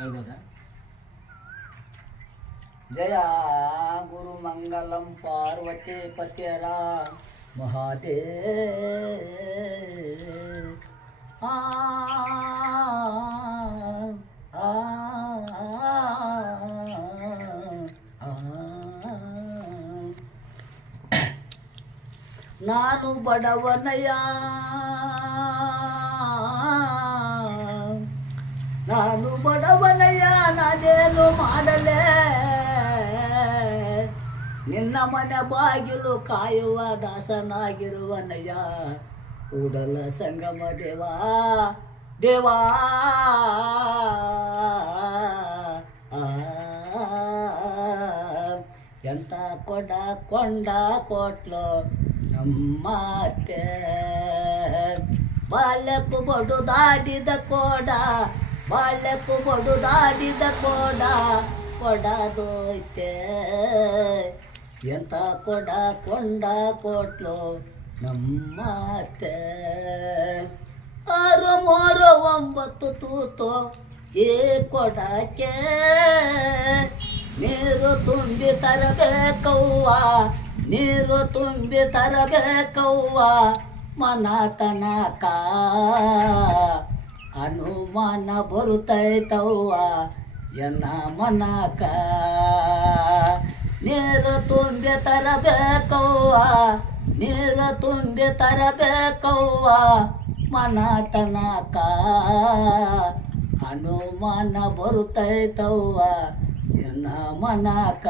ಹೇಳ್ಬೋದಾ? ಜಯ ಗುರು ಮಂಗಲಂ ಪಾರ್ವತಿ ಪತಿಯರ ಮಹಾದೇವ್. ಆ ಆ ನಾನು ಬಡವನಯ್ಯ, ನಾನು ಬಡವನಯ್ಯ, ನಾನೇನು ಮಾಡಲೇ, ನಿನ್ನ ಮನೆ ಬಾಗಿಲು ಕಾಯುವ ದಾಸನಾಗಿರುವನಯ್ಯ, ಕೂಡಲ ಸಂಗಮ ದೇವಾ ದೇವಾ. ಎಂತ ಕೊಂಡ ಕೊಟ್ಲು ನಮ್ಮ ಅತ್ತೆ, ಬಾಲ್ಯಕ್ಕೂ ಬಡು ದಾಡಿದ ಕೋಡ, ಬಾಲ್ಯಕ್ಕೂ ಬಡು ದಾಡಿದ ಕೋಡ ಕೊಡದೋಯ್ತೆ. ಎಂತ ಕೊಂಡ ಕೊಟ್ಲು ನಮ್ಮ ಅತ್ತೆ. 6 3 9 ತೂತು ಈ ಕೊಡಕ್ಕೆ, ನೀರು ತುಂಬಿ ತರಬೇಕವ್ವ, ನೀರು ತುಂಬಿ ತರಬೇಕವ್ವ, ಮನ ತನಕ ಅನುಮಾನ ಬರುತ್ತೈತವ್ವ ಎನ್ನ ಮನಕ. ನೀರು ತುಂಬಿ ತರಬೇಕವ್ವ, ನೀರು ತುಂಬಿ ತರಬೇಕವ್ವ, ಮನ ತನಕ ಅನುಮಾನ ಬರುತ್ತೈತವ್ವ ಎನ್ನ ಮನಕ.